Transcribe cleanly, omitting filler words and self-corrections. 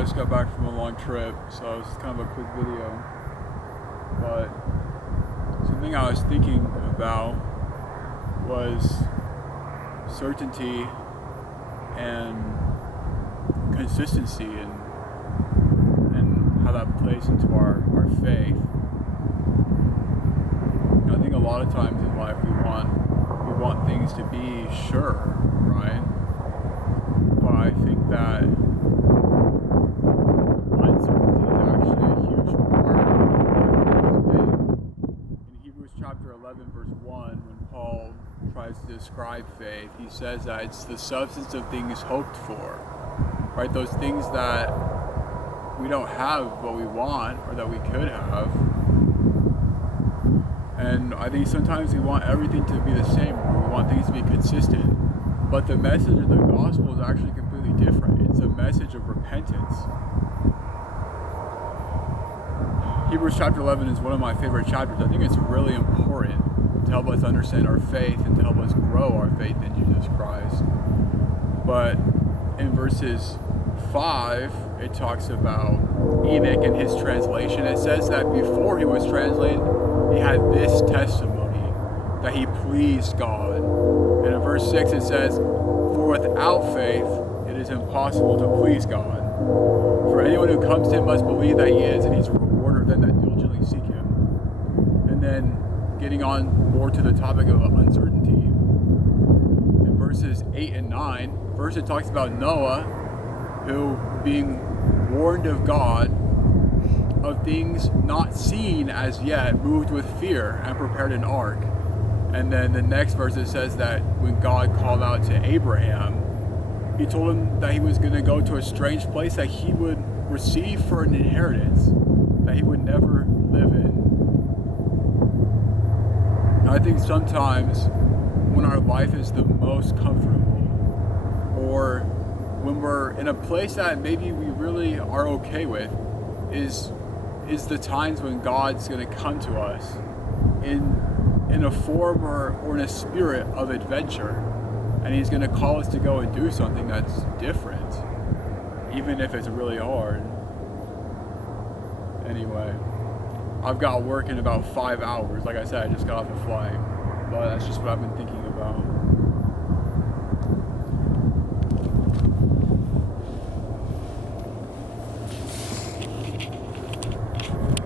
I just got back from a long trip, so it's kind of a quick video. But something I was thinking about was certainty and consistency and how that plays into our faith. I think a lot of times in life we want things to be sure, right? But I think that uncertainty is actually a huge part of faith. In Hebrews chapter 11 verse 1, when Paul tries to describe faith, he says that it's the substance of things hoped for, right? Those things that we don't have but we want, or that we could have. And I think sometimes we want everything to be the same, or we want things to be consistent. But the message of the gospel is actually completely different. It's a message of repentance. Hebrews chapter 11 is one of my favorite chapters. I think it's really important to help us understand our faith and to help us grow our faith in Jesus Christ. But in verses 5, it talks about Enoch and his translation. It says that before he was translated, he had this testimony, that he pleased God. And in verse 6 it says, "For without faith it is impossible to please God. For anyone who comes to him must believe that he is, and he's a rewarder of them that diligently seek him." And then getting on more to the topic of uncertainty, in verses 8 and 9, first it talks about Noah, who, being warned of God of things not seen as yet, moved with fear and prepared an ark. And then the next verse it says that when God called out to Abraham, he told him that he was going to go to a strange place that he would receive for an inheritance that he would never live in. And I think sometimes when our life is the most comfortable, or when we're in a place that maybe we really are okay with, is the times when God's going to come to us in a form or in a spirit of adventure, and he's going to call us to go and do something that's different, even if it's really hard. Anyway, I've got work in about 5 hours. Like I said, I just got off a flight, but that's just what I've been thinking about.